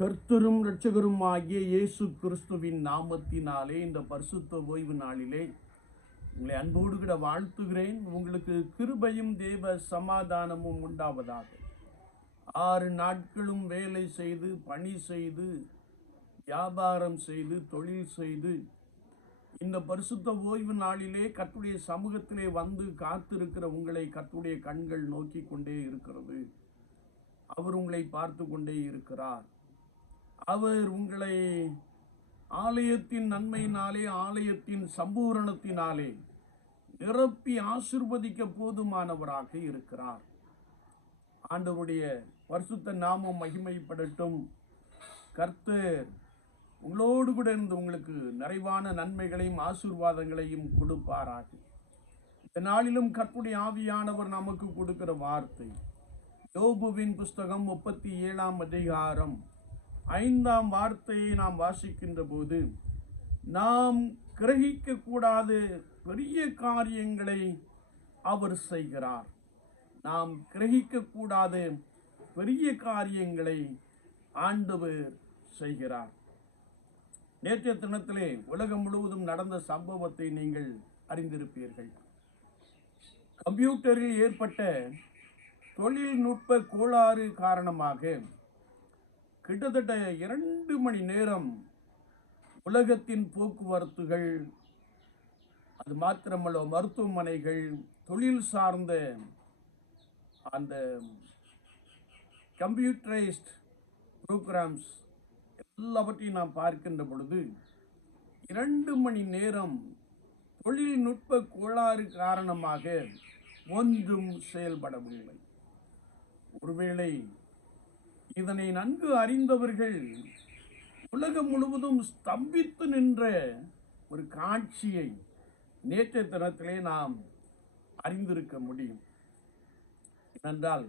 கர்த்தரும் இரட்சகரும் ஆகிய இயேசு கிறிஸ்துவின் நாமத்தினாலே இந்த பரிசுத்த ஓய்வு நாளிலே உங்களை அன்போடு கூட வாழ்த்துகிறேன். உங்களுக்கு கிருபையும் தேவ சமாதானமும் உண்டாவதாக. 6 நாட்களும் வேலை செய்து, பணி செய்து, வியாபாரம் செய்து, தொழில் செய்து, இந்த பரிசுத்த ஓய்வு நாளிலே கர்த்தருடைய சமூகத்திலே வந்து காத்திருக்கிற உங்களை கர்த்தருடைய கண்கள் நோக்கி கொண்டே இருக்கிறது. அவர் உங்களை பார்த்து கொண்டே இருக்கிறார். அவர் உங்களை ஆலயத்தின் நன்மையினாலே, ஆலயத்தின் சம்பூரணத்தினாலே நிரப்பி ஆசீர்வதிக்க போதுமானவராக இருக்கிறார். ஆண்டவருடைய பரிசுத்த நாமம் மகிமைப்படட்டும். கர்த்தர் உங்களோடு கூட இருந்து உங்களுக்கு நிறைவான நன்மைகளையும் ஆசீர்வாதங்களையும் கொடுப்பாராக. இந்த நாளிலும் கர்த்தருடைய ஆவியானவர் நமக்கு கொடுக்கிற வார்த்தை யோபுவின் புஸ்தகம் 37ஆம் அதிகாரம் 5ஆம் வார்த்தையை நாம் வாசிக்கின்ற போது, நாம் கிரகிக்க கூடாத பெரிய காரியங்களை அவர் செய்கிறார். நாம் கிரகிக்க கூடாத பெரிய காரியங்களை ஆண்டவர் செய்கிறார். நேற்றைய தினத்திலே உலகம் முழுவதும் நடந்த சம்பவத்தை நீங்கள் அறிந்திருப்பீர்கள். கம்ப்யூட்டரில் ஏற்பட்ட தொழில்நுட்ப கோளாறு காரணமாக கிட்டத்தட்ட 2 மணி நேரம் உலகத்தின் போக்குவரத்துகள், அது மாத்திரமல்ல மருத்துவமனைகள், தொழில் சார்ந்த அந்த கம்ப்யூட்டரைஸ்ட் ப்ரோக்ராம்ஸ் எல்லாவற்றையும் நாம் பார்க்கின்ற பொழுது 2 மணி நேரம் தொழில்நுட்ப கோளாறு காரணமாக ஒன்றும் செயல்படவில்லை. ஒருவேளை இதனை நன்கு அறிந்தவர்கள் உலகம் முழுவதும் ஸ்தம்பித்து நின்ற ஒரு காட்சியை நேற்றைய தினத்திலே நாம் அறிந்திருக்க முடியும். ஏனென்றால்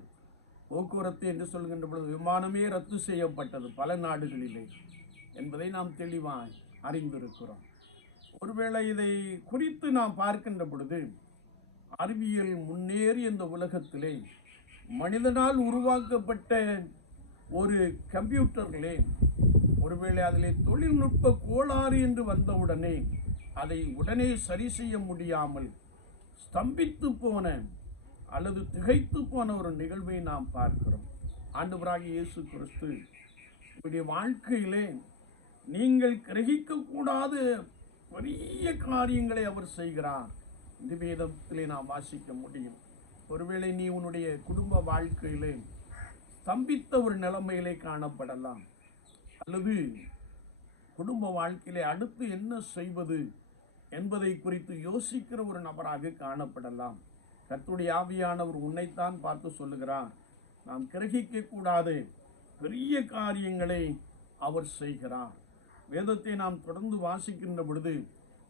போக்குவரத்து என்று சொல்கின்ற பொழுது விமானமே ரத்து செய்யப்பட்டது பல நாடுகளிலே என்பதை நாம் தெளிவாய் அறிந்திருக்கிறோம். ஒருவேளை இதை குறித்து நாம் பார்க்கின்ற பொழுது அறிவியல் முன்னேறி இந்த உலகத்திலே மனிதனால் உருவாக்கப்பட்ட ஒரு கம்ப்யூட்டர்களே ஒருவேளை அதிலே தொழில்நுட்ப கோளாறு என்று வந்தவுடனே அதை உடனே சரி செய்ய முடியாமல் ஸ்தம்பித்து போன அல்லது திகைத்து போன ஒரு நிகழ்வை நாம் பார்க்கிறோம். ஆண்டவராகிய இயேசு கிறிஸ்து உங்களுடைய வாழ்க்கையிலே நீங்கள் கிரகிக்கக்கூடாத பெரிய காரியங்களை அவர் செய்கிறார். இந்த வேதத்திலே நாம் வாசிக்க முடியும். ஒருவேளை நீ உன்னுடைய குடும்ப வாழ்க்கையிலே ஸ்தம்பித்த ஒரு நிலைமையிலே காணப்படலாம், அல்லது குடும்ப வாழ்க்கையிலே அடுத்து என்ன செய்வது என்பதை குறித்து யோசிக்கிற ஒரு நபராக காணப்படலாம். கர்த்தருடைய ஆவியானவர் உன்னைத்தான் பார்த்து சொல்லுகிறார், நாம் கிரகிக்க கூடாது பெரிய காரியங்களை அவர் செய்கிறார். வேதத்தை நாம் தொடர்ந்து வாசிக்கின்ற பொழுது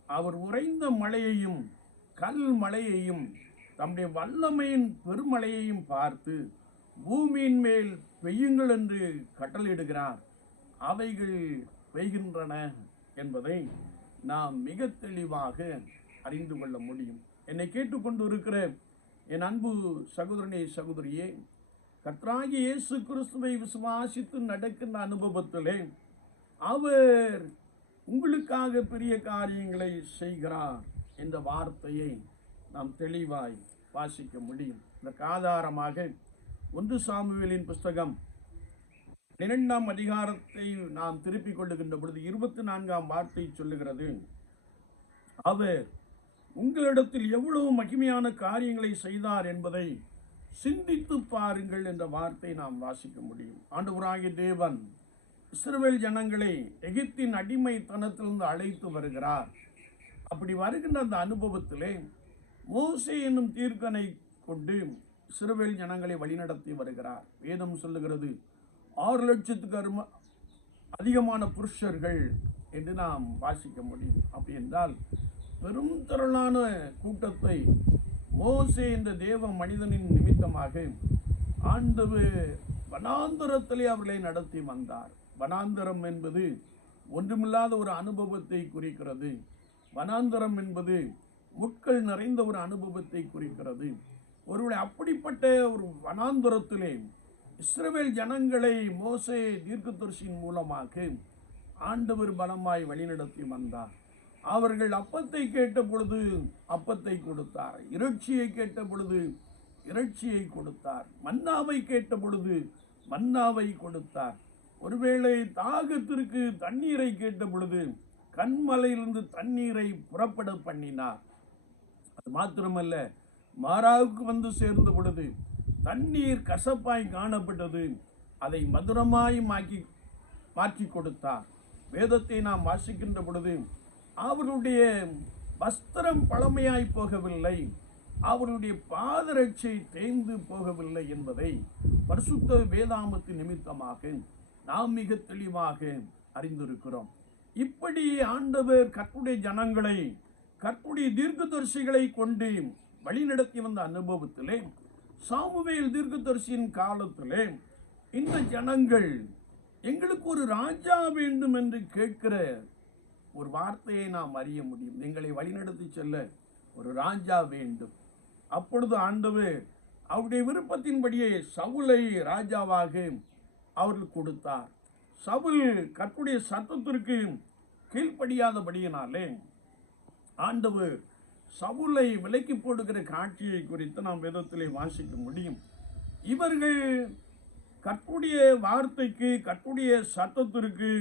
அவர் உறைந்த மழையையும் கல் மழையையும் தம்முடைய வல்லமையின் பெருமழையையும் பார்த்து பூமியின் மேல் பெய்யுங்கள் என்று கட்டளையிடுகிறார். அவைகள் பெய்கின்றன என்பதை நாம் மிக தெளிவாக அறிந்து கொள்ள முடியும். என்னை கேட்டுக்கொண்டு இருக்கிற என் அன்பு சகோதரனே, சகோதரியே, கர்த்தராகிய இயேசு கிறிஸ்துவை விசுவாசித்து நடக்கின்ற அனுபவத்திலே அவர் உங்களுக்காக பெரிய காரியங்களை செய்கிறார் என்ற வார்த்தையை நாம் தெளிவாய் வாசிக்க முடியும். இதற்கு ஆதாரமாக 1 சாமுவேலின் புஸ்தகம் 12ஆம் அதிகாரத்தை நாம் திருப்பிக் கொள்ளுகின்ற பொழுது 24ஆம் வார்த்தை சொல்லுகிறது, அவர் உங்களிடத்தில் எவ்வளவு மகிமையான காரியங்களை செய்தார் என்பதை சிந்தித்து பாருங்கள் என்ற வார்த்தை நாம் வாசிக்க முடியும். ஆண்டவராகிய தேவன் இஸ்ரவேல் ஜனங்களை எகிப்தின் அடிமைத்தனத்திலிருந்து அழைத்து வருகிறார். அப்படி வருகின்ற அந்த அனுபவத்திலே மோசே என்னும் தீர்க்கனை கொண்டு இஸ்ரவேல் ஜனங்களை வழிநடத்தி வருகிறார். வேதம் சொல்லுகிறது 6 லட்சத்துக்கு அதிகமான புருஷர்கள் என்று நாம் வாசிக்க முடியும். அப்படி என்றால் பெரும் திரளான கூட்டத்தை மோசே என்ற தேவ மனிதனின் நிமித்தமாக ஆண்டவர் வனாந்தரத்திலே அவர்களை நடத்தி வந்தார். வனாந்தரம் என்பது ஒன்றுமில்லாத ஒரு அனுபவத்தை குறிக்கிறது. வனாந்தரம் என்பது முட்கள் நிறைந்த ஒரு அனுபவத்தை குறிக்கிறது. ஒருவேளை அப்படிப்பட்ட ஒரு வனாந்தரத்திலே இஸ்ரவேல் ஜனங்களை மோசே தீர்க்கதரிசியின் மூலமாக ஆண்டவர் பலமாய் வழிநடத்தி வந்தார். அவர்கள் அப்பத்தை கேட்ட பொழுது அப்பத்தை கொடுத்தார், இறைச்சியை கேட்ட பொழுது இறைச்சியை கொடுத்தார், மன்னாவை கேட்ட பொழுது மன்னாவை கொடுத்தார். ஒருவேளை தாகத்திற்கு தண்ணீரை கேட்ட பொழுது கண்மலையிலிருந்து தண்ணீரை புறப்பட பண்ணினார். அது மாத்திரமல்ல, மாறாவுக்கு வந்து சேர்ந்த பொழுது தண்ணீர் கசப்பாய் காணப்பட்டது, அதை மதுரமாய் மாற்றி கொடுத்தார். வேதத்தை நாம் வாசிக்கின்ற பொழுது அவருடைய வஸ்திரம் பழமையாய் போகவில்லை, அவருடைய பாதரட்சை தேய்ந்து போகவில்லை என்பதை பரிசுத்த வேதாமத்து நிமித்தமாக நாம் மிக தெளிவாக அறிந்திருக்கிறோம். இப்படி ஆண்டவர் கர்த்தருடைய ஜனங்களை கர்த்தருடைய தீர்க்கதரிசிகளை கொண்டு வழிநடத்தி வந்த அனுபவத்திலே, சாமுவேல் தீர்க்கதரிசியின் காலத்திலே இந்த ஜனங்கள் எங்களுக்கு ஒரு ராஜா வேண்டும் என்று கேட்கிற ஒரு வார்த்தையை நாம் அறிய முடியும். எங்களை வழிநடத்தி செல்ல ஒரு ராஜா வேண்டும். அப்பொழுது ஆண்டவர் அவருடைய விருப்பத்தின்படியே சவுலை ராஜாவாக அவர்கள் கொடுத்தார். சவுல் கர்த்தருடைய சத்தத்திற்கு கீழ்ப்படியாதபடியினாலே ஆண்டவர் சவுலை விலக்கி போடுகிற காட்சியை குறித்து நாம் வேதத்திலே வாசிக்க முடியும். இவர்கள் கர்த்தருடைய வார்த்தைக்கு, கர்த்தருடைய சத்தத்திற்கு,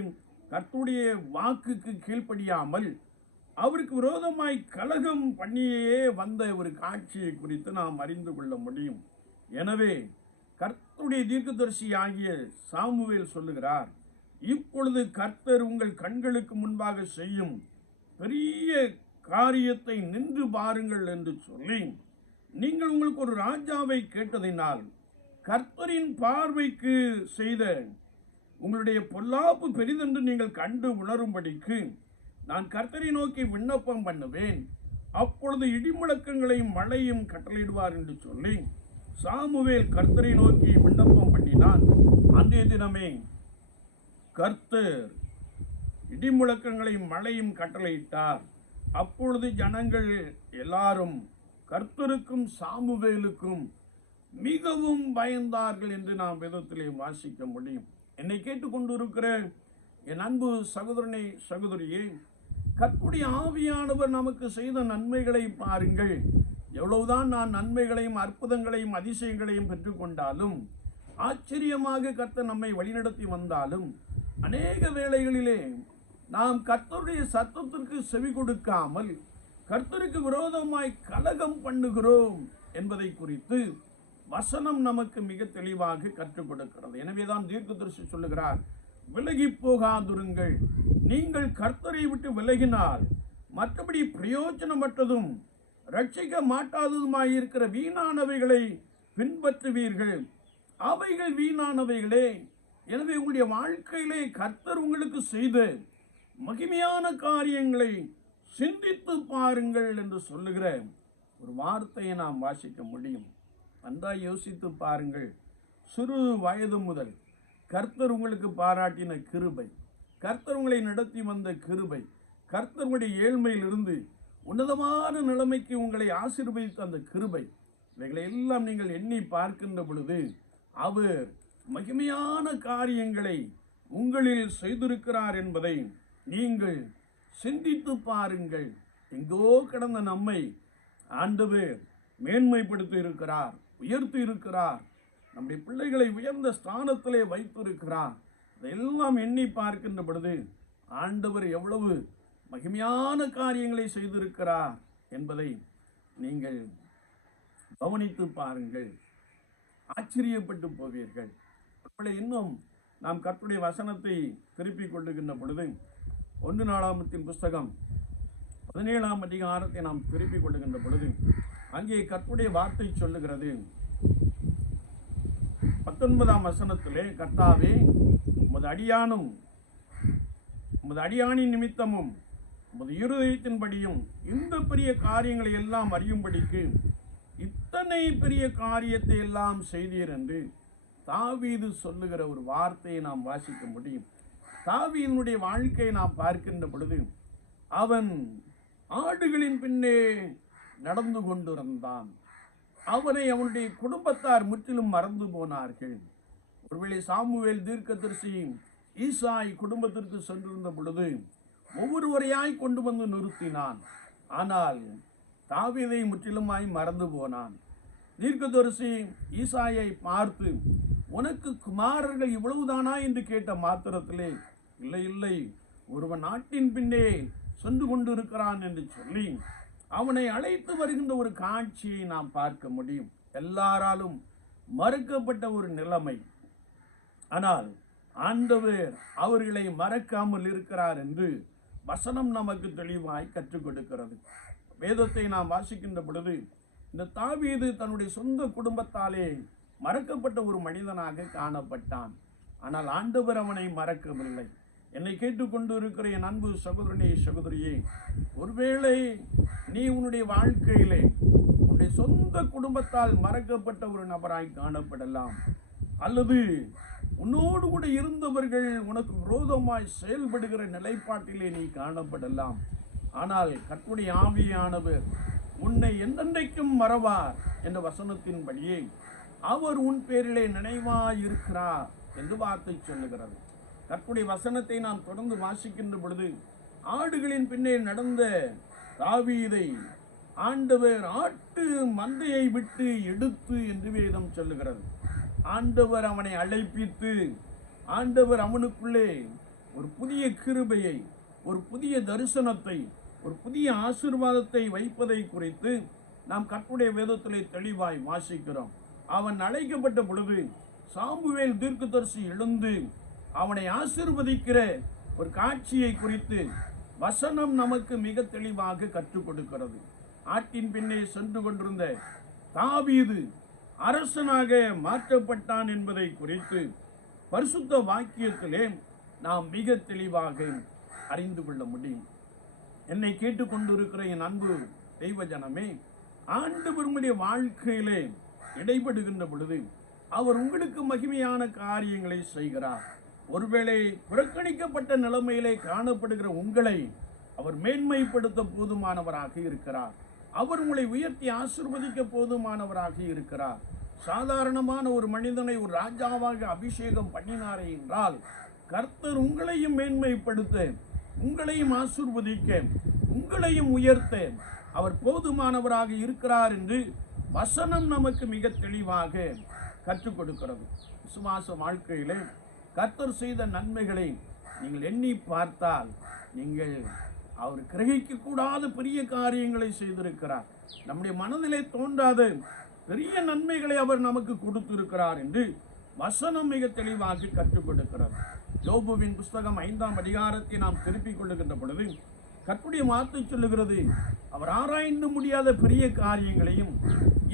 கர்த்தருடைய வாக்குக்கு கீழ்ப்படியாமல் அவருக்கு விரோதமாய் கலகம் பண்ணியே வந்த ஒரு காட்சியை குறித்து நாம் அறிந்து கொள்ள முடியும். எனவே கர்த்தருடைய தீர்க்கதரிசி ஆகிய சாமுவேல் சொல்லுகிறார், இப்பொழுது கர்த்தர் உங்கள் கண்களுக்கு முன்பாக செய்யும் பெரிய காரியத்தை நின்று பாருங்கள் என்று சொல்லி, நீங்கள் உங்களுக்கு ஒரு ராஜாவை கேட்டதினால் கர்த்தரின் பார்வைக்கு செய்த உங்களுடைய பொல்லாப்பு பெரிதென்று நீங்கள் கண்டு உணரும்படிக்கு நான் கர்த்தரை நோக்கி விண்ணப்பம் பண்ணுவேன், அப்பொழுது இடிமுழக்கங்களையும் மழையும் கட்டளையிடுவார் என்று சொல்லி சாமுவேல் கர்த்தரை நோக்கி விண்ணப்பம் பண்ணினான். அன்றைய தினமே கர்த்தர் இடிமுழக்கங்களையும் மழையும் கட்டளையிட்டார். அப்பொழுது ஜனங்கள் எல்லாரும் கர்த்தருக்கும் சாமுவேலுக்கும் மிகவும் பயந்தார்கள் என்று நாம் வேதத்திலே வாசிக்க முடியும். என்னை கேட்டுக்கொண்டிருக்கிற என் அன்பு சகோதரனை சகோதரியே, கர்த்தருடைய ஆவியானவர் நமக்கு செய்த நன்மைகளை பாருங்கள். எவ்வளவுதான் நான் நன்மைகளையும் அற்புதங்களையும் அதிசயங்களையும் பெற்றுக்கொண்டாலும், ஆச்சரியமாக கர்த்தர் நம்மை வழிநடத்தி வந்தாலும், அநேக வேளைகளிலே நாம் கர்த்தருடைய சத்தத்திற்கு செவி கொடுக்காமல் கர்த்தருக்கு விரோதமாய் கலகம் பண்ணுகிறோம் என்பதை குறித்து வசனம் நமக்கு மிக தெளிவாக கற்றுக் கொடுக்கிறது. எனவேதான் தீர்க்கதரிசி சொல்லுகிறார், விலகி போகாதிருங்கள். நீங்கள் கர்த்தரை விட்டு விலகினால் மற்றபடி பிரயோஜனமற்றதும் ரட்சிக்க மாட்டாததுமாயிருக்கிற வீணானவைகளை பின்பற்றுவீர்கள். அவைகள் வீணானவைகளே. எனவே உங்களுடைய வாழ்க்கையிலே கர்த்தர் உங்களுக்கு செய்த மகிமையான காரியங்களை சிந்தித்து பாருங்கள் என்று சொல்லுகிற ஒரு வார்த்தையை நாம் வாசிக்க முடியும். நன்றாய் யோசித்து பாருங்கள். சிறு வயது முதல் கர்த்தர் உங்களுக்கு பாராட்டின கிருபை, கர்த்தர் உங்களை நடத்தி வந்த கிருபை, கர்த்தர் உங்களுடைய ஏழ்மையிலிருந்து உன்னதமான நிலைமைக்கு உங்களை ஆசீர்வதித்த அந்த கிருபை, இவைகளை எல்லாம் நீங்கள் எண்ணி பார்க்கின்ற பொழுது அவர் மகிமையான காரியங்களை உங்களில் செய்திருக்கிறார் என்பதை நீங்கள் சிந்தித்து பாருங்கள். எங்கோ கடந்த நம்மை ஆண்டவர் மேன்மைப்படுத்தி இருக்கிறார், உயர்த்தி இருக்கிறார், நம்முடைய பிள்ளைகளை உயர்ந்த ஸ்தானத்திலே வைத்திருக்கிறார். அதையெல்லாம் எண்ணி பார்க்கின்ற பொழுது ஆண்டவர் எவ்வளவு மகிமையான காரியங்களை செய்திருக்கிறார் என்பதை நீங்கள் கவனித்து பாருங்கள். ஆச்சரியப்பட்டு போவீர்கள். இன்னும் நாம் கர்த்தருடைய வசனத்தை திருப்பிக் கொள்ளுகின்ற பொழுது 1 நாளாகமத்தின் புஸ்தகம் 17ஆம் அதிகாரத்தை நாம் திருப்பிக் கொள்ளுகின்ற பொழுது அங்கே கர்த்தருடைய வார்த்தை சொல்லுகிறது. 19ஆம் வசனத்திலே, கர்த்தாவே உமது அடியானும் உமது அடியானின் நிமித்தமும் உமது இருதயத்தின்படியும் இந்த பெரிய காரியங்களை எல்லாம் அறியும்படிக்கு இத்தனை பெரிய காரியத்தை எல்லாம் செய்தீர் என்று தாவீது சொல்லுகிற ஒரு வார்த்தையை நாம் வாசிக்க முடியும். தாவீதுடைய வாழ்க்கையை நாம் பார்க்கின்ற பொழுது அவன் ஆடுகளின் பின்னே நடந்து கொண்டிருந்தான். அவனை அவனுடைய குடும்பத்தார் முற்றிலும் மறந்து போனார்கள். ஒருவேளை சாமுவேல் தீர்க்கதரிசி ஈசாய் குடும்பத்திற்கு சென்றிருந்த பொழுது ஒவ்வொருவரையாய் கொண்டு வந்து நிறுத்தினான். ஆனால் தாவீதை முற்றிலுமாய் மறந்து போனான். தீர்க்கதரிசி ஈசாயை பார்த்து, உனக்கு குமாரர்கள் இவ்வளவுதானா என்று கேட்ட மாத்திரத்திலே, இல்லை இல்லை, ஒருவன் நாட்டின் பின்னே சென்று கொண்டிருக்கிறான் என்று சொல்லி அவனை அழைத்து வருகின்ற ஒரு காட்சியை நாம் பார்க்க முடியும். எல்லாராலும் மறுக்கப்பட்ட ஒரு நிலைமை. ஆனால் ஆண்டவர் அவர்களை மறக்காமல் இருக்கிறார் என்று வசனம் நமக்கு தெளிவாய் கற்றுக் கொடுக்கிறது. வேதத்தை நாம் வாசிக்கின்ற பொழுது இந்த தாவீது தன்னுடைய சொந்த குடும்பத்தாலே மறக்கப்பட்ட ஒரு மனிதனாக காணப்பட்டான். ஆனால் ஆண்டவர் அவனை மறக்கவில்லை. என்னை கேட்டுக்கொண்டு இருக்கிற என் அன்பு சகோதரனே, சகோதரியே, ஒருவேளை நீ உன்னுடைய வாழ்க்கையிலே உன்னுடைய சொந்த குடும்பத்தால் மறக்கப்பட்ட ஒரு நபராய் காணப்படலாம். அல்லது உன்னோடு கூட இருந்தவர்கள் உனக்கு விரோதமாய் செயல்படுகிற நிலைப்பாட்டிலே நீ காணப்படலாம். ஆனால் கர்த்தருடைய ஆவியானவர் உன்னை என்றென்றைக்கும் மறவார் என்ற வசனத்தின்படியே அவர் உன் பேரிலே நினைவாயிருக்கிறார் என்று வார்த்தை சொல்லுகிறது. கர்த்தருடைய வசனத்தை நாம் தொடர்ந்து வாசிக்கின்ற பொழுது, ஆடுகளின் பின்னே நடந்த தாவீதை ஆண்டவர் ஆட்டு மந்தையை விட்டு எடுத்து என்று வேதம் சொல்லுகிறது. ஆண்டவர் அவனை அழைப்பித்து, ஆண்டவர் அவனுக்குள்ளே ஒரு புதிய கிருபையை, ஒரு புதிய தரிசனத்தை, ஒரு புதிய ஆசீர்வாதத்தை வைப்பதை குறித்து நாம் கர்த்தருடைய வேதத்திலே தெளிவாய் வாசிக்கிறோம். அவன் அழைக்கப்பட்ட பொழுது சாமுவேல் தீர்க்கதரிசி எழுந்து அவனை ஆசீர்வதிக்கிற ஒரு காட்சியை குறித்து வசனம் நமக்கு மிக தெளிவாக கற்றுக் கொடுக்கிறது. ஆட்டின் பின்னே சென்று கொண்டிருந்த தாவீது அரசனாக மாற்றப்பட்டான் என்பதை குறித்து பரிசுத்த வாக்கியத்திலே நாம் மிக தெளிவாக அறிந்து கொள்ள முடியும். என்னை கேட்டுக்கொண்டிருக்கிற என் அன்பு தெய்வ ஜனமே, ஆண்டவர் உங்களுடைய வாழ்க்கையிலே இடைபடுகின்ற பொழுது அவர் உங்களுக்கு மகிமையான காரியங்களை செய்கிறார். ஒருவேளை புறக்கணிக்கப்பட்ட நிலைமையிலே காணப்படுகிற உங்களை அவர் மேன்மைப்படுத்த போதுமானவராக இருக்கிறார். அவர் உங்களை உயர்த்தி ஆசீர்வதிக்க போதுமானவராக இருக்கிறார். சாதாரணமான ஒரு மனிதனை ஒரு ராஜாவாக அபிஷேகம் பண்ணினாரே என்றால், கர்த்தர் உங்களையும் மேன்மைப்படுத்த, உங்களையும் ஆசீர்வதிக்க, உங்களையும் உயர்த்த அவர் போதுமானவராக இருக்கிறார் என்று வசனம் நமக்கு மிக தெளிவாக கற்றுக் கொடுக்கிறது. விசுவாச வாழ்க்கையிலே கர்த்தர் செய்த நன்மைகளை நீங்கள் எண்ணி பார்த்தால் நீங்கள் அவர் கிரகிக்க கூடாத பெரிய காரியங்களை செய்திருக்கிறார். நம்முடைய மனதிலே தோன்றாத பெரிய நன்மைகளை அவர் நமக்கு கொடுத்திருக்கிறார் என்று வசனம் மிக தெளிவாக கற்றுக் கொடுக்கிறார். யோபுவின் புஸ்தகம் 5ஆம் அதிகாரத்தை நாம் திருப்பிக் கொள்ளுகின்ற பொழுது கர்த்தருடைய வார்த்தை சொல்லுகிறது, அவர் ஆராய்ந்து முடியாத பெரிய காரியங்களையும்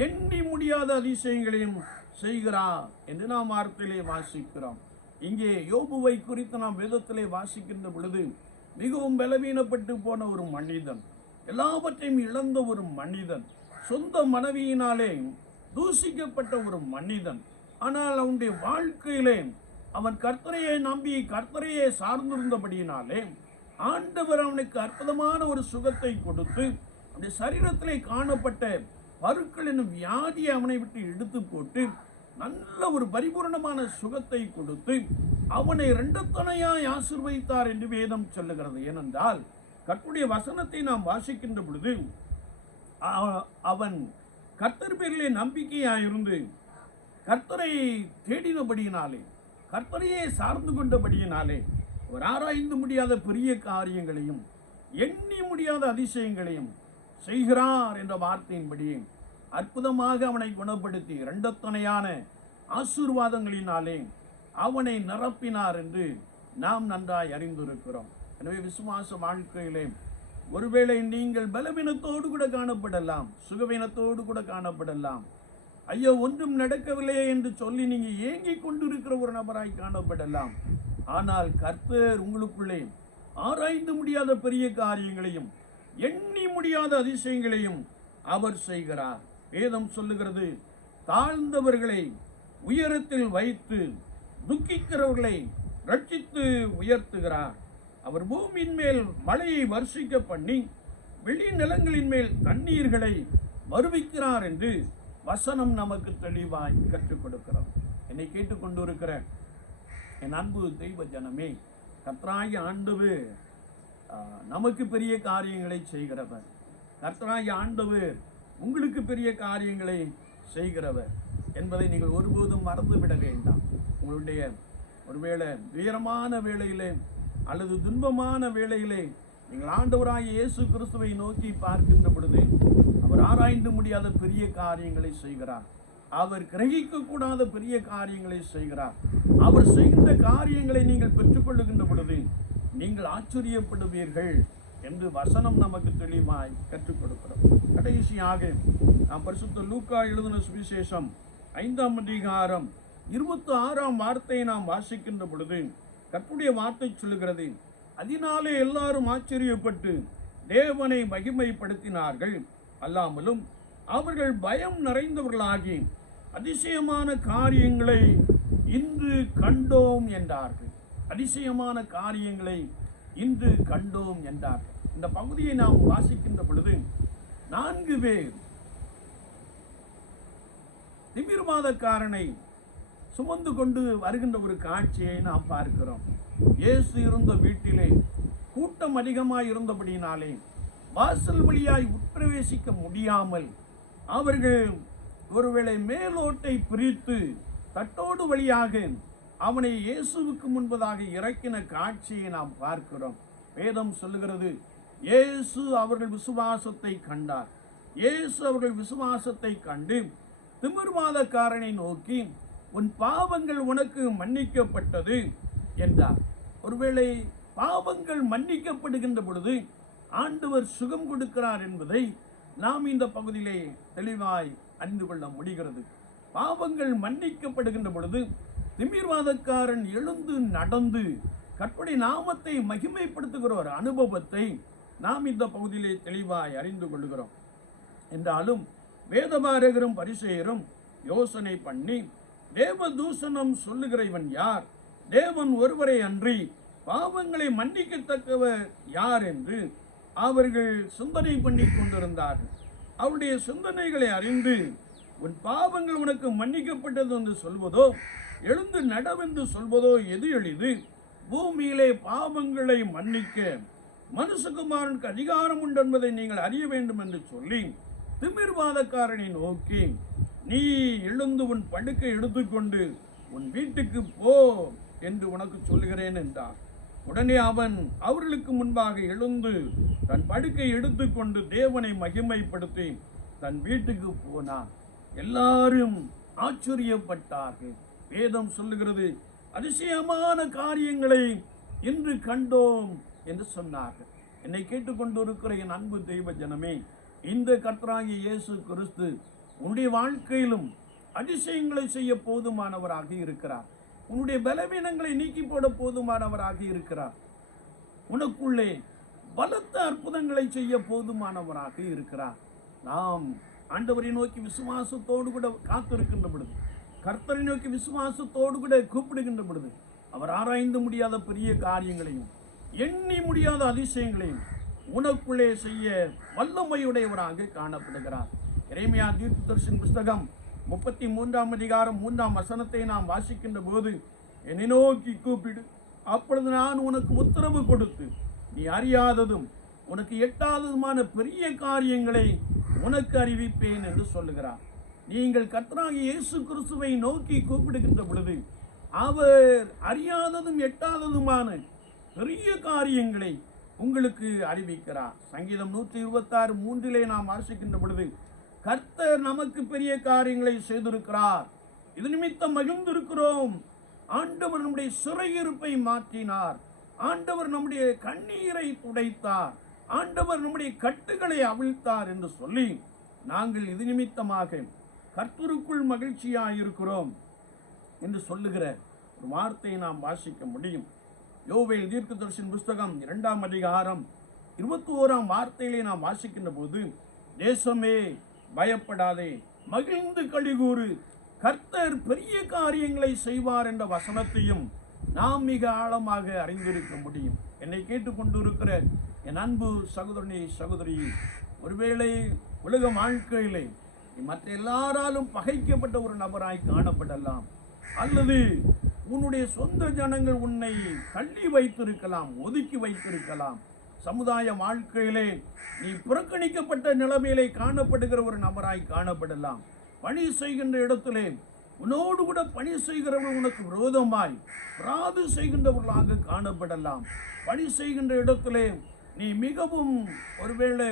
எண்ணி முடியாத அதிசயங்களையும் செய்கிறார் என்று நாம் வார்த்தையிலே வாசிக்கிறோம். இங்கே யோபுவை குறித்து நாம் வேதத்திலே வாசிக்கின்ற பொழுது மிகவும் பலவீனப்பட்டு போன ஒரு மனிதன், எல்லாவற்றையும் இழந்த ஒரு மனிதன், சொந்த மனைவியினாலே தூசிக்கப்பட்ட ஒரு மனிதன். ஆனால் அவனுடைய வாழ்க்கையிலே அவன் கர்த்தரையே நம்பி கர்த்தரையே சார்ந்திருந்தபடியினாலே ஆண்டவர் அவனுக்கு அற்புதமான ஒரு சுகத்தை கொடுத்து அவனுடைய சரீரத்திலே காணப்பட்ட பருக்கள் என்னும் வியாதியை அவனை விட்டு எடுத்து போட்டு நல்ல ஒரு பரிபூர்ணமான சுகத்தை கொடுத்து அவனை இரண்டத்தனையாய் ஆசீர்வதித்தார் என்று வேதம் சொல்லுகிறது. ஏனென்றால் கர்த்தருடைய வசனத்தை நாம் வாசிக்கின்ற பொழுது அவன் கர்த்தர் பேரிலே நம்பிக்கையாயிருந்து கர்த்தரை தேடினபடியினாலே, கர்த்தரையே சார்ந்து கொண்டபடியினாலே அவர் ஆராய்ந்து முடியாத பெரிய காரியங்களையும் எண்ணி முடியாத அதிசயங்களையும் செய்கிறார் என்ற வார்த்தையின்படியே அற்புதமாக அவனை குணப்படுத்தி இரண்டத்தனையான ஆசீர்வாதங்களினாலே அவனை நிரப்பினார் என்று நாம் நன்றாய் அறிந்திருக்கிறோம். எனவே விசுவாச வாழ்க்கையிலே ஒருவேளை நீங்கள் பலவீனத்தோடு கூட காணப்படலாம், சுகவீனத்தோடு கூட காணப்படலாம், ஐயோ ஒன்றும் நடக்கவில்லையே என்று சொல்லி நீங்க ஏங்கிக் கொண்டிருக்கிற ஒரு நபராய் காணப்படலாம். ஆனால் கர்த்தர் உங்களுக்குள்ளே ஆராய்ந்து முடியாத பெரிய காரியங்களையும் எண்ணி முடியாத அதிசயங்களையும் அவர் செய்கிறார். வேதம் சொல்லுகிறது, தாழ்ந்தவர்களை உயரத்தில் வைத்து துக்கிக்கிறவர்களை ரட்சித்து உயர்த்துகிறார். அவர் பூமியின் மேல் மழையை வருஷிக்க பண்ணி வெளி நிலங்களின் மேல் தண்ணீர்களை வருவிக்கிறார் என்று வசனம் நமக்கு தெளிவாய் கற்றுக் கொடுக்கிறது. என்னை கேட்டுக்கொண்டு இருக்கிற என் அன்பு தெய்வ ஜனமே, கர்த்தராகிய ஆண்டவர் நமக்கு பெரிய காரியங்களை செய்கிறவர். கர்த்தராகிய ஆண்டவர் உங்களுக்கு பெரிய காரியங்களை செய்கிறவர் என்பதை நீங்கள் ஒருபோதும் மறந்துவிட வேண்டாம். உங்களுடைய ஒருவேளை துயரமான வேளையிலே அல்லது துன்பமான வேளையிலே நீங்கள் ஆண்டவராகிய இயேசு கிறிஸ்துவை நோக்கி பார்க்கின்ற பொழுது அவர் ஆராய்ந்து முடியாத பெரிய காரியங்களை செய்கிறார். அவர் கிரகிக்க கூடாத பெரிய காரியங்களை செய்கிறார். அவர் செய்கின்ற காரியங்களை நீங்கள் பெற்றுக்கொள்ளுகின்ற பொழுது நீங்கள் ஆச்சரியப்படுவீர்கள் என்று வசனம் நமக்கு தெளிவாய் கற்றுக் கொடுக்கிறோம். கடைசியாக நாம் பரிசுத்த லூக்கா எழுதின சுவிசேஷம் 5ஆம் அதிகாரம் 26ஆம் வார்த்தையை நாம் வாசிக்கின்ற பொழுது கர்த்தருடைய வார்த்தை சொல்லுகிறது, அதனாலே எல்லாரும் ஆச்சரியப்பட்டு தேவனை மகிமைப்படுத்தினார்கள். அல்லாமலும் அவர்கள் பயம் நிறைந்தவர்களாகி அதிசயமான காரியங்களை இன்று கண்டோம் என்றார்கள். அதிசயமான காரியங்களை இன்று கண்டோம் என்றார்கள். இந்த பகுதியை நாம் வாசிக்கின்ற பொழுது 4 பேர் திமிர்வாதக்காரனை சுமந்து கொண்டு வருகின்ற ஒரு காட்சியை நாம் பார்க்கிறோம். இயேசு இருந்த வீட்டிலே கூட்டம் அதிகமாய் இருந்தபடியினாலே வாசல் வழியாய் உட்பிரவேசிக்க முடியாமல் அவர்கள் ஒருவேளை மேலோட்டை பிரித்து தட்டோடு வழியாக அவனை இயேசுவுக்கு முன்பதாக இறக்கின காட்சியை நாம் பார்க்கிறோம். வேதம் சொல்லுகிறது, இயேசு அவர்கள் விசுவாசத்தை கண்டார். இயேசு அவர்கள் விசுவாசத்தை கண்டு திமிர்வாதக்காரனை நோக்கி, உன் பாவங்கள் உனக்கு மன்னிக்கப்பட்டது என்றார். ஒருவேளை பாவங்கள் மன்னிக்கப்படுகின்ற பொழுது ஆண்டவர் சுகம் கொடுக்கிறார் என்பதை நாம் இந்த பகுதியிலே தெளிவாய் அறிந்து கொள்ள முடிகிறது. பாவங்கள் மன்னிக்கப்படுகின்ற பொழுது திமிர்வாதக்காரன் எழுந்து நடந்து கர்த்தருடைய நாமத்தை மகிமைப்படுத்துகிற ஒரு அனுபவத்தை நாம் இந்த பகுதியிலே தெளிவாய் அறிந்து கொள்கிறோம். என்றாலும் வேதபாரகரும் பரிசேயரும் யோசனை பண்ணி, தேவ தூஷணம் சொல்லுகிற இவன் யார்? தேவன் ஒருவரை அன்றி பாவங்களை மன்னிக்கத்தக்கவர் யார் என்று அவர்கள் சிந்தனை பண்ணி கொண்டிருந்தார்கள். அவருடைய சிந்தனைகளை அறிந்து, உன் பாவங்கள் உனக்கு மன்னிக்கப்பட்டது என்று சொல்வதோ எழுந்து நடவென்று சொல்வதோ எது எளிது? பூமியிலே பாவங்களை மன்னிக்க மனுஷகுமாரனுக்கு அதிகாரம் உண்டு என்பதை நீங்கள் அறிய வேண்டும் என்று சொல்லி திமிர்வாதக்காரனை நோக்கி, நீ எழுந்து உன் படுக்கை எடுத்துக்கொண்டு உன் வீட்டுக்கு போ என்று உனக்கு சொல்லுகிறேன் என்றார். உடனே அவன் அவர்களுக்கு முன்பாக எழுந்து தன் படுக்கை எடுத்துக்கொண்டு தேவனை மகிமைப்படுத்தி தன் வீட்டுக்கு போனான். எல்லாரும் ஆச்சரியப்பட்டார்கள். வேதம் சொல்லுகிறது, அதிசயமான காரியங்களை இன்று கண்டோம் என்று சொன்னார்கள். என்னை கேட்டுக்கொண்டு இருக்கிற என் அன்பு தெய்வ ஜனமே, இந்த கர்த்தராகிய இயேசு கிறிஸ்து உன்னுடைய வாழ்க்கையிலும் அதிசயங்களை செய்ய போதுமானவராக இருக்கிறார். உன்னுடைய பலவீனங்களை நீக்கி போட போதுமானவராக இருக்கிறார். உனக்குள்ளே பலத்த அற்புதங்களை செய்ய போதுமானவராக இருக்கிறார். நாம் ஆண்டவரை நோக்கி விசுவாசத்தோடு கூட காத்திருக்கின்ற பொழுது, கர்த்தரை நோக்கி விசுவாசத்தோடு கூட கூப்பிடுகின்ற பொழுது, அவர் ஆராய்ந்து முடியாத பெரிய காரியங்களையும் எண்ணி முடியாத அதிசயங்களையும் உனக்குள்ளே செய்ய வல்லமையுடையவராக காணப்படுகிறார். எரேமியா தீர்க்கதரிசியின் புஸ்தகம் 33ஆம் அதிகாரம் 3ஆம் வசனத்தை நாம் வாசிக்கின்ற போது, என்னை நோக்கி கூப்பிடு, அப்பொழுது நான் உனக்கு உத்தரவு கொடுத்து நீ அறியாததும் உனக்கு எட்டாததுமான பெரிய காரியங்களை உனக்கு அறிவிப்பேன் என்று சொல்லுகிறார். நீங்கள் கர்த்தராகிய இயேசு கிறிஸ்துவை நோக்கி கூப்பிடுகின்ற பொழுது அவர் அறியாததும் எட்டாததுமான பெரிய காரியங்களை உங்களுக்கு அறிவிக்கிறார். சங்கீதம் 126:3 நாம் வாசிக்கின்ற பொழுது, கர்த்தர் நமக்கு பெரிய காரியங்களை செய்திருக்கிறார், இது நிமித்தம் மகிழ்ந்திருக்கிறோம். ஆண்டவர் நம்முடைய சிறையிருப்பை மாற்றினார், ஆண்டவர் நம்முடைய கண்ணீரை துடைத்தார், ஆண்டவர் நம்முடைய கட்டுகளை அவிழ்த்தார் என்று சொல்லி நாங்கள் இது நிமித்தமாக கர்த்தருக்குள் மகிழ்ச்சியாயிருக்கிறோம் என்று சொல்லுகிற ஒரு வார்த்தையை நாம் வாசிக்க முடியும். யோவேல் தீர்க்கதரிசியின் புஸ்தகம் 2ஆம் அதிகாரம் 21ஆம் வார்த்தையிலே நாம் வாசிக்கின்ற போது, தேசமே பயப்படாதே, மகிழ்ந்து களிகூறு, கர்த்தர் பெரிய காரியங்களை செய்வார் என்ற வசனத்தையும் நாம் மிக ஆழமாக அறிந்திருக்க முடியும். என்னை கேட்டுக்கொண்டு இருக்கிற என் அன்பு சகோதரனே சகோதரி, ஒருவேளை உலக வாழ்க்கையிலே மற்ற எல்லாராலும் பகைக்கப்பட்ட ஒரு நபராய் காணப்படலாம். அல்லது உன்னுடைய சொந்த ஜனங்கள் உன்னை தள்ளி வைத்திருக்கலாம், ஒதுக்கி வைத்திருக்கலாம். சமுதாய வாழ்க்கையிலே நீ புறக்கணிக்கப்பட்ட நிலைமையிலே காணப்படுகிற ஒரு நபராய் காணப்படலாம். பணி செய்கின்ற இடத்திலே உன்னோடு கூட பணி செய்கிறவர்கள் உனக்கு விரோதமாய் பிராது செய்கின்றவர்களாக காணப்படலாம். பணி செய்கின்ற இடத்திலே நீ மிகவும் ஒருவேளை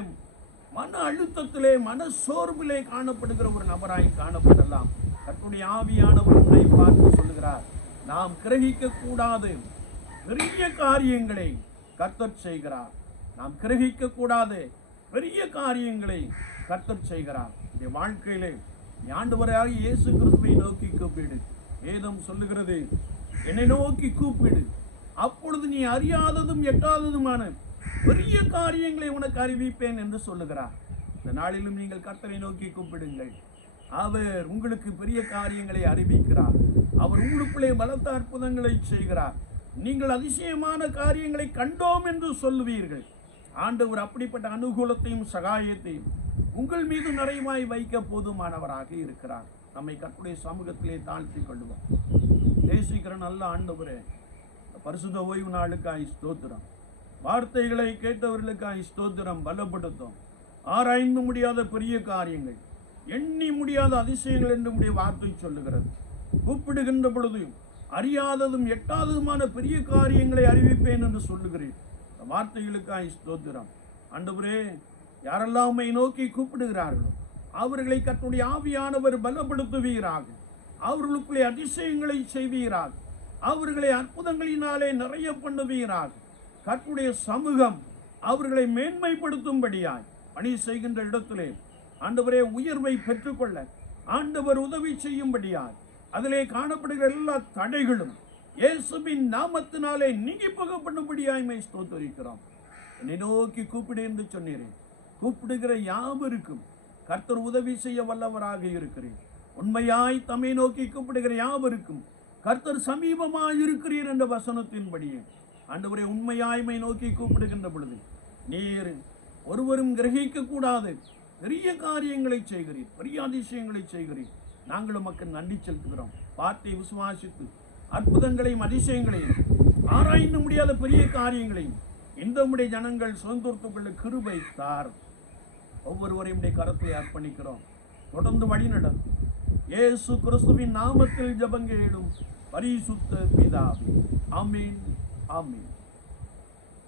மன அழுத்தத்திலே மன சோர்விலே காணப்படுகிற ஒரு நபராய் காணப்படலாம். கர்த்தருடைய ஆவியானவர் உன்னை பார்த்து சொல்லுகிறார், நாம் கிரகிக்க கூடாது பெரிய காரியங்களை கர்த்தர் செய்கிறார். நாம் கிரகிக்க கூடாது பெரிய காரியங்களை கர்த்தர் செய்கிறார். இந்த வாழ்க்கையிலே ஆண்டவராக இயேசு கிறிஸ்துவை நோக்கி கூப்பிடு. வேதம் சொல்லுகிறது, என்னை நோக்கி கூப்பிடு, அப்பொழுது நீ அறியாததும் எட்டாததுமான பெரிய காரியங்களை உனக்கு அறிவிப்பேன் என்று சொல்லுகிறார். இந்த நாளிலும் நீங்கள் கர்த்தரை நோக்கி கூப்பிடுங்கள். அவர் உங்களுக்கு பெரிய காரியங்களை அறிவிக்கிறார். அவர் உங்களுக்குள்ளே பலத்த அற்புதங்களை செய்கிறார். நீங்கள் அதிசயமான காரியங்களை கண்டோம் என்று சொல்லுவீர்கள். ஆண்டவர் அப்படிப்பட்ட அனுகூலத்தையும் சகாயத்தையும் உங்கள் மீது நிறைவாய் வைக்க போதுமானவராக இருக்கிறார். நம்மை கர்த்தருடைய சமூகத்திலே தாழ்த்தி கொள்வோம். நேசிக்கிற நல்ல ஆண்டவரே, பரிசுத்த ஓய்வு நாளுக்காய் ஸ்தோத்திரம். வார்த்தைகளை கேட்டவர்களுக்காய் ஸ்தோத்திரம். பலப்படுத்தும். ஆராய்ந்து முடியாத பெரிய காரியங்கள், எண்ணி முடியாத அதிசயங்கள் என்று உடைய வார்த்தை சொல்லுகிறது. கூப்பிடுகின்ற பொழுது அறியாததும் எட்டாததுமான பெரிய காரியங்களை அறிவிப்பேன் என்று சொல்லுகிறேன். இந்த வார்த்தைகளுக்காய் ஸ்தோத்திரம். ஆண்டவரே, யாரெல்லாம் உம்மை நோக்கி கூப்பிடுகிறார்களோ அவர்களை கர்த்தருடைய ஆவியானவர் பலப்படுத்துவீராக. அவர்களுக்குள்ளே அதிசயங்களை செய்வீராக. அவர்களை அற்புதங்களினாலே நிறைய பண்ணுவீராக. கர்த்தருடைய சமூகம் அவர்களை மேன்மைப்படுத்தும்படியாய் பணி செய்கின்ற இடத்திலே ஆண்டவரே உயர்வை பெற்றுக்கொள்ள ஆண்டவர் உதவி செய்யும்படியாய் அதிலே காணப்படுகிற எல்லா தடைகளும் இயேசுவின் நாமத்தினாலே நீங்கி போகப்படும்படியாய் ஸ்தோத்திரிக்கிறோம். என்னை நோக்கி கூப்பிடு என்று சொன்னீரேன். கூப்பிடுகிற யாவருக்கும் கர்த்தர் உதவி செய்ய வல்லவராக இருக்கிறேன். உண்மையாய் தம்மை நோக்கி கூப்பிடுகிற யாவருக்கும் கர்த்தர் சமீபமாய் இருக்கிறீர் என்ற வசனத்தின்படியே ஆண்டவரே உண்மையாய்மை நோக்கி கூப்பிடுகின்ற பொழுது நீர் ஒருவரும் கிரகிக்க கூடாது பெரிய காரியங்களை செய்கிறீர், பெரிய அதிசயங்களை செய்கிறீர். நாங்களும் மக்கள் நன்றி செலுத்துகிறோம். வார்த்தையை விசுவாசித்து அற்புதங்களையும் அதிசயங்களையும் ஆராய்ந்து முடியாத பெரிய காரியங்களையும் இந்த உடைய ஜனங்கள் சுதந்திரத்துக்குள்ள கிருபை தார். ஒவ்வொருவரையும் கரத்தை அர்ப்பணிக்கிறோம். தொடர்ந்து வழி நடத்தும். இயேசு கிறிஸ்துவின் நாமத்தில் ஜெபங்கேடும் பரிசுத்த பிதாவே. ஆமென், ஆமென்.